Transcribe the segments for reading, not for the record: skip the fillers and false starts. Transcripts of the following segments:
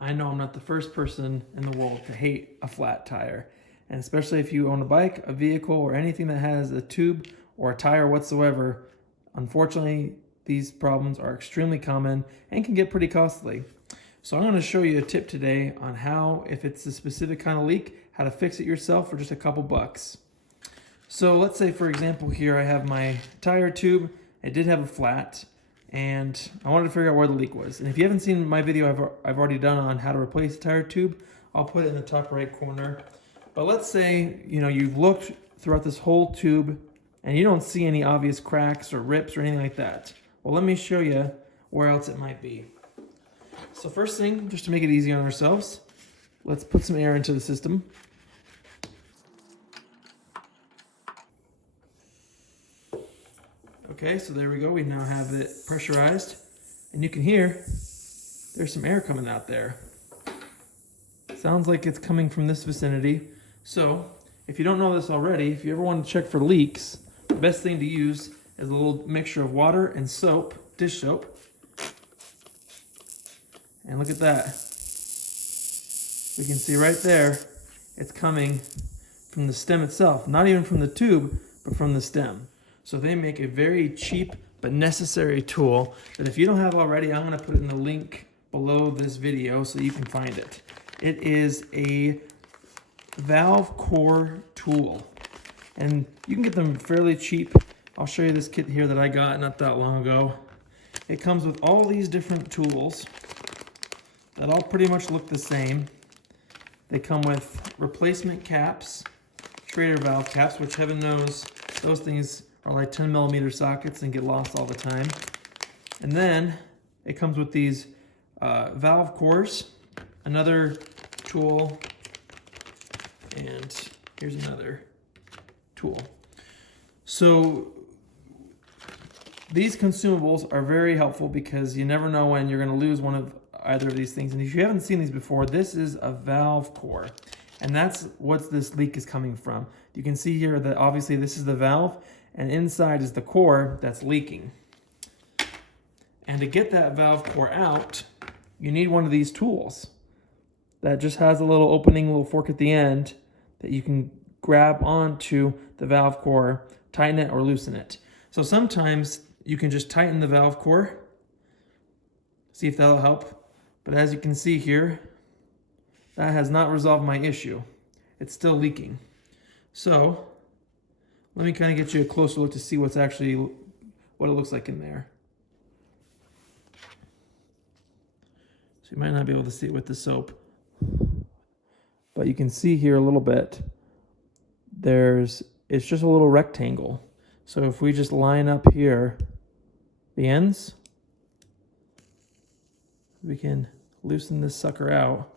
I know I'm not the first person in the world to hate a flat tire. And especially if you own a bike, a vehicle, or anything that has a tube or a tire whatsoever, unfortunately, these problems are extremely common and can get pretty costly. So I'm going to show you a tip today on how, if it's a specific kind of leak, how to fix it yourself for just a couple bucks. So let's say, for example, here I have my tire tube. It did have a flat, and I wanted to figure out where the leak was. And if you haven't seen my video I've already done on how to replace the tire tube, I'll put it in the top right corner. But let's say, you've looked throughout this whole tube and you don't see any obvious cracks or rips or anything like that. Well, let me show you where else it might be. So first thing, just to make it easy on ourselves, let's put some air into the system. Okay, so there we go. We now have it pressurized. And you can hear there's some air coming out there. Sounds like it's coming from this vicinity. So if you don't know this already, if you ever want to check for leaks, the best thing to use is a little mixture of water and soap, dish soap. And look at that. We can see right there, it's coming from the stem itself, not even from the tube, but from the stem. So they make a very cheap but necessary tool that if you don't have already, I'm going to put it in the link below this video so you can find it. It is a valve core tool, and you can get them fairly cheap. I'll show you this kit here that I got not that long ago. It comes with all these different tools that all pretty much look the same. They come with replacement caps, Schrader valve caps, which heaven knows those things are like 10 millimeter sockets and get lost all the time. And then it comes with these valve cores, another tool, and here's another tool. So these consumables are very helpful because you never know when you're going to lose one of either of these things. And if you haven't seen these before, this is a valve core, and that's what this leak is coming from. You can see here that obviously this is the valve, and inside is the core that's leaking. And to get that valve core out, you need one of these tools that just has a little opening, little fork at the end that you can grab onto the valve core, tighten it or loosen it. So sometimes you can just tighten the valve core, see if that'll help. But as you can see here, that has not resolved my issue. It's still leaking. So let me kind of get you a closer look to see what it looks like in there. So you might not be able to see it with the soap, but you can see here a little bit. It's just a little rectangle. So if we just line up here, the ends, we can loosen this sucker out.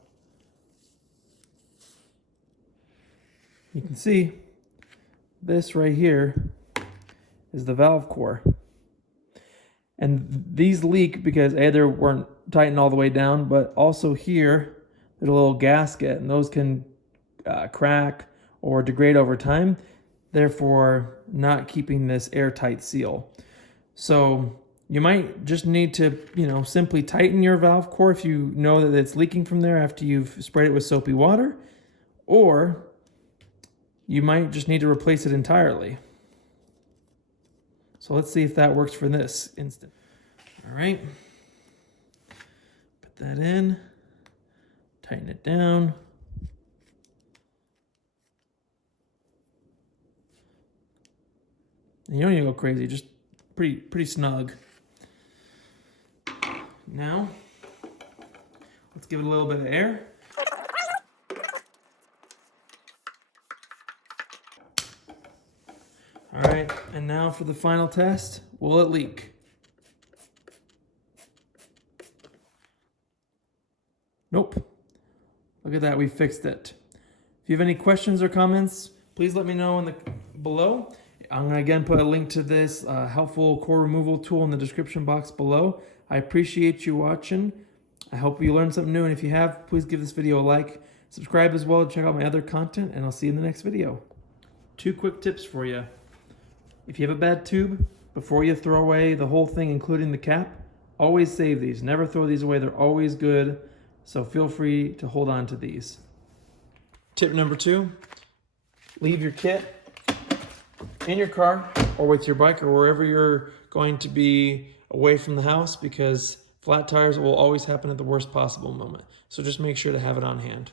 You can see this right here is the valve core. And these leak because either weren't tightened all the way down, but also here, there's a little gasket, and those can crack or degrade over time, therefore not keeping this airtight seal. So you might just need to, simply tighten your valve core if you know that it's leaking from there after you've sprayed it with soapy water, or you might just need to replace it entirely. So let's see if that works for this instant. All right, put that in, tighten it down. And you don't need to go crazy, just pretty snug. Now, let's give it a little bit of air. All right, and now for the final test, will it leak? Nope. Look at that, we fixed it. If you have any questions or comments, please let me know below. I'm going to again put a link to this helpful core removal tool in the description box below. I appreciate you watching. I hope you learned something new, and if you have, please give this video a like. Subscribe as well to check out my other content, and I'll see you in the next video. 2 quick tips for you. If you have a bad tube, before you throw away the whole thing, including the cap, always save these. Never throw these away. They're always good. So feel free to hold on to these. Tip number 2, leave your kit in your car or with your bike or wherever you're going to be away from the house, because flat tires will always happen at the worst possible moment. So just make sure to have it on hand.